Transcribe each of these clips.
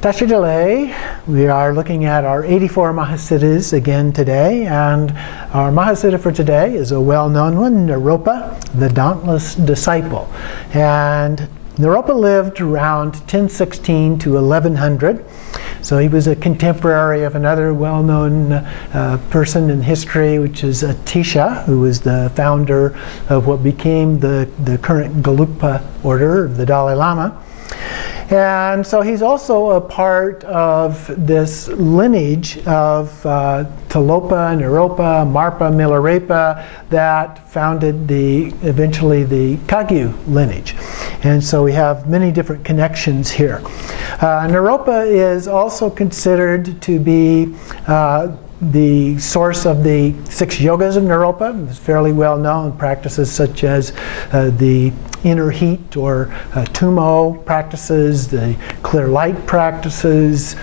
Tashidale, we are looking at our 84 Mahasiddhas again today, and our Mahasiddha for today is a well-known one, Naropa, the dauntless disciple. And Naropa lived around 1016 to 1100, so he was a contemporary of another well-known person in history, which is Atisha, who was the founder of what became the current Gelugpa order, the Dalai Lama. And so he's also a part of this lineage of Tilopa, Naropa, Marpa, Milarepa that founded eventually the Kagyu lineage. And so we have many different connections here. Naropa is also considered to be the source of the Six Yogas of Naropa. It's fairly well known. Practices such as the inner heat or tumo practices, the clear light practices,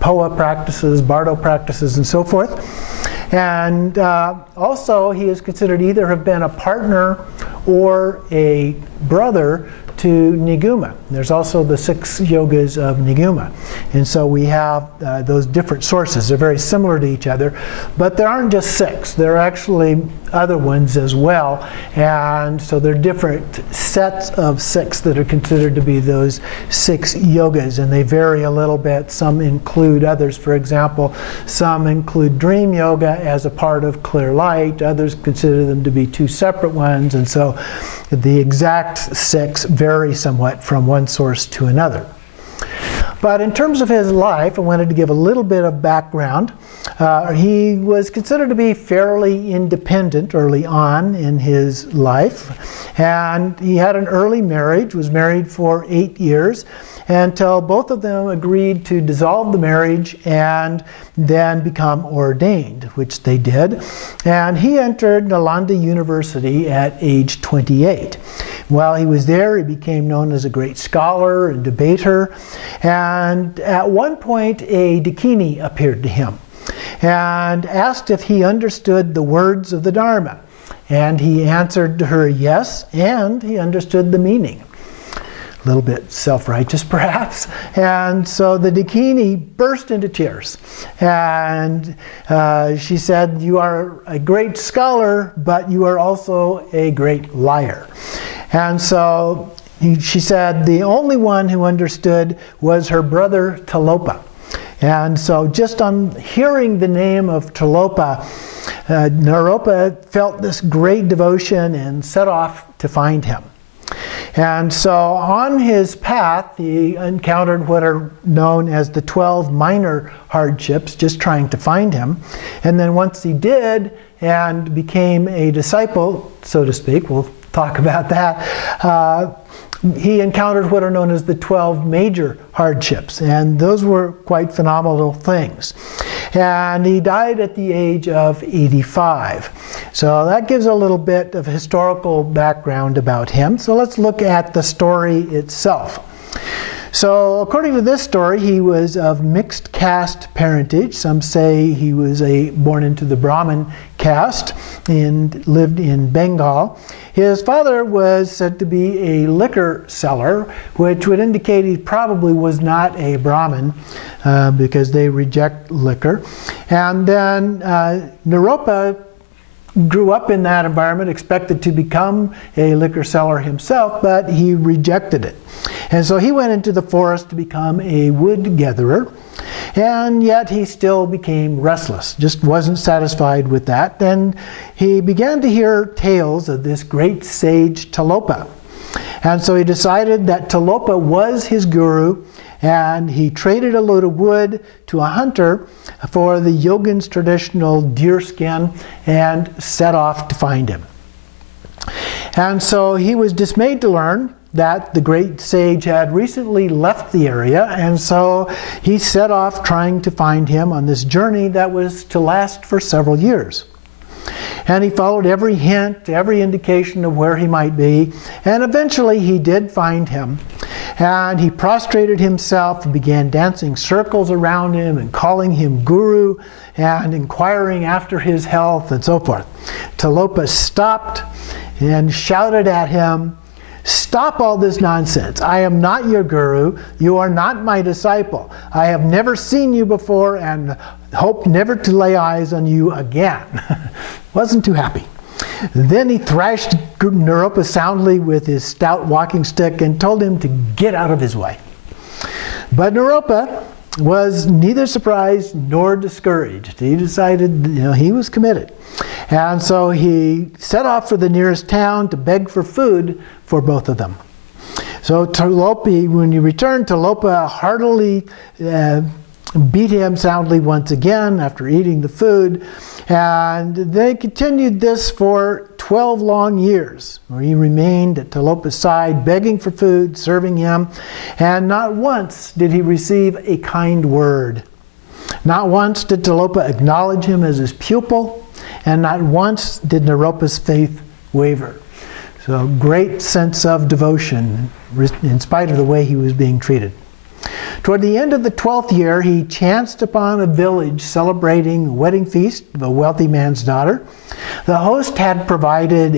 poa practices, bardo practices, and so forth. And also he is considered either have been a partner or a brother to Niguma. There's also the Six Yogas of Niguma. And so we have those different sources. They're very similar to each other, but there aren't just six. There are actually other ones as well. And so there are different sets of six that are considered to be those six yogas, and they vary a little bit. Some include others. For example, some include dream yoga as a part of clear light. Others consider them to be two separate ones. And so the exact six vary somewhat from one source to another. But in terms of his life, I wanted to give a little bit of background. He was considered to be fairly independent early on in his life. And he had an early marriage, was married for 8 years, until both of them agreed to dissolve the marriage and then become ordained, which they did. And he entered Nalanda University at age 28. While he was there, he became known as a great scholar and debater. And at one point, a Dakini appeared to him and asked if he understood the words of the Dharma. And he answered to her yes, and he understood the meaning. A little bit self-righteous, perhaps. And so the Dakini burst into tears. And she said, "You are a great scholar, but you are also a great liar." And so she said the only one who understood was her brother Tilopa. And so just on hearing the name of Tilopa, Naropa felt this great devotion and set off to find him. And so on his path, he encountered what are known as the 12 minor hardships, just trying to find him. And then once he did and became a disciple, so to speak, we'll talk about that, he encountered what are known as the 12 major hardships, and those were quite phenomenal things. And he died at the age of 85. So that gives a little bit of historical background about him. So let's look at the story itself. So according to this story, he was of mixed caste parentage. Some say he was born into the Brahmin caste and lived in Bengal. His father was said to be a liquor seller, which would indicate he probably was not a Brahmin because they reject liquor. And then Naropa grew up in that environment, expected to become a liquor seller himself, but he rejected it. And so he went into the forest to become a wood gatherer, and yet he still became restless, just wasn't satisfied with that. And he began to hear tales of this great sage Tilopa. And so he decided that Tilopa was his guru, and he traded a load of wood to a hunter for the yogin's traditional deer skin and set off to find him. And so he was dismayed to learn that the great sage had recently left the area, and so he set off trying to find him on this journey that was to last for several years. And he followed every hint, every indication of where he might be, and eventually he did find him. And he prostrated himself and began dancing circles around him and calling him guru and inquiring after his health and so forth. Tilopa stopped and shouted at him, Stop all this nonsense. I am not your guru. You are not my disciple. I have never seen you before and hope never to lay eyes on you again. Wasn't too happy. Then he thrashed Naropa soundly with his stout walking stick and told him to get out of his way. But Naropa was neither surprised nor discouraged. He decided, he was committed. And so he set off for the nearest town to beg for food for both of them. So Tilopa, when he returned, Tilopa heartily beat him soundly once again after eating the food. And they continued this for 12 long years, where he remained at Tilopa's side, begging for food, serving him, and not once did he receive a kind word. Not once did Tilopa acknowledge him as his pupil, and not once did Naropa's faith waver. So great sense of devotion in spite of the way he was being treated. Toward the end of the 12th year, he chanced upon a village celebrating a wedding feast of a wealthy man's daughter. The host had provided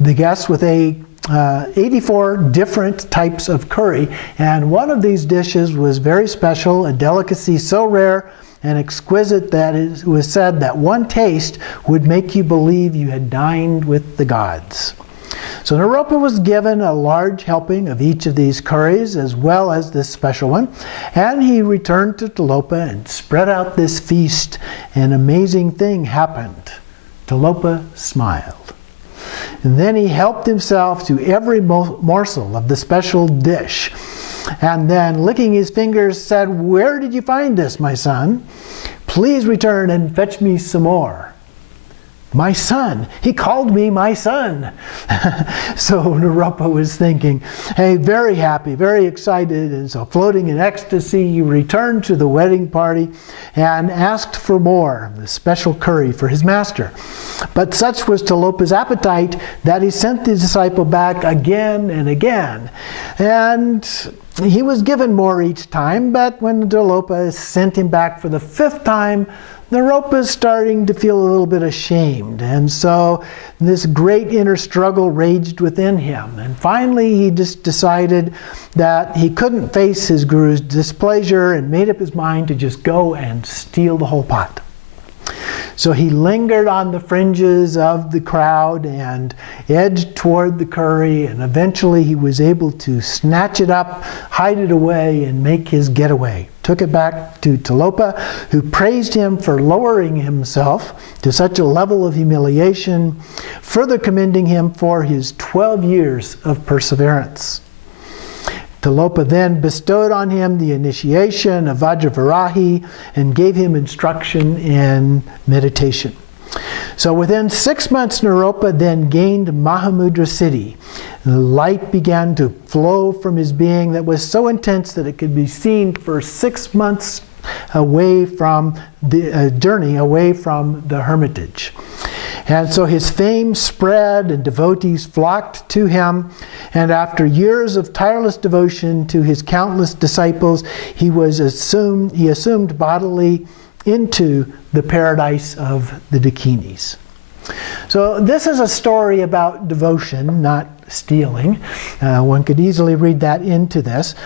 the guests with 84 different types of curry, and one of these dishes was very special, a delicacy so rare and exquisite that it was said that one taste would make you believe you had dined with the gods. So Naropa was given a large helping of each of these curries, as well as this special one, and he returned to Tilopa and spread out this feast. An amazing thing happened. Tilopa smiled. And then he helped himself to every morsel of the special dish. And then, licking his fingers, said, "Where did you find this, my son? Please return and fetch me some more." My son. He called me my son. So Naropa was thinking, hey, very happy, very excited, and so floating in ecstasy, he returned to the wedding party and asked for more, the special curry for his master. But such was Tilopa's appetite that he sent the disciple back again and again. And he was given more each time, but when Tilopa sent him back for the 5th time, Naropa is starting to feel a little bit ashamed, and so this great inner struggle raged within him. And finally he just decided that he couldn't face his guru's displeasure and made up his mind to just go and steal the whole pot. So he lingered on the fringes of the crowd and edged toward the curry, and eventually he was able to snatch it up, hide it away, and make his getaway. Took it back to Tilopa, who praised him for lowering himself to such a level of humiliation, further commending him for his 12 years of perseverance. Tilopa then bestowed on him the initiation of Vajravarahi and gave him instruction in meditation. So within 6 months, Naropa then gained Mahamudra city. The light began to flow from his being that was so intense that it could be seen for 6 months away from the journey away from the hermitage. And so his fame spread and devotees flocked to him. And after years of tireless devotion to his countless disciples, he assumed bodily into the paradise of the Dakinis. So this is a story about devotion, not stealing. One could easily read that into this.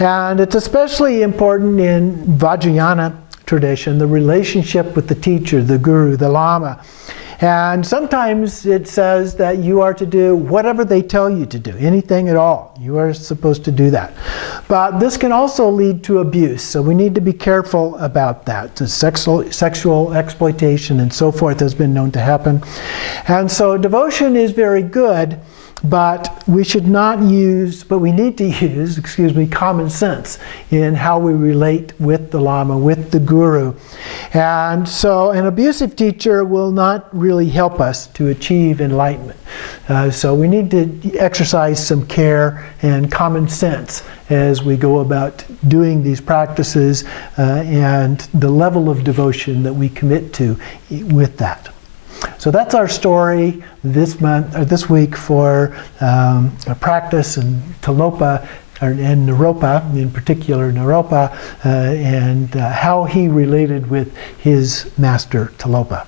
And it's especially important in Vajrayana tradition, the relationship with the teacher, the guru, the lama. And sometimes it says that you are to do whatever they tell you to do, anything at all. You are supposed to do that. But this can also lead to abuse, so we need to be careful about that. The sexual exploitation and so forth has been known to happen. And so devotion is very good, but we should not use, but we need to use, common sense in how we relate with the Lama, with the Guru. And so an abusive teacher will not really help us to achieve enlightenment. So we need to exercise some care and common sense as we go about doing these practices and the level of devotion that we commit to with that. So that's our story this month, or this week, for a practice in Tilopa, and Naropa, in particular Naropa, and how he related with his master Tilopa.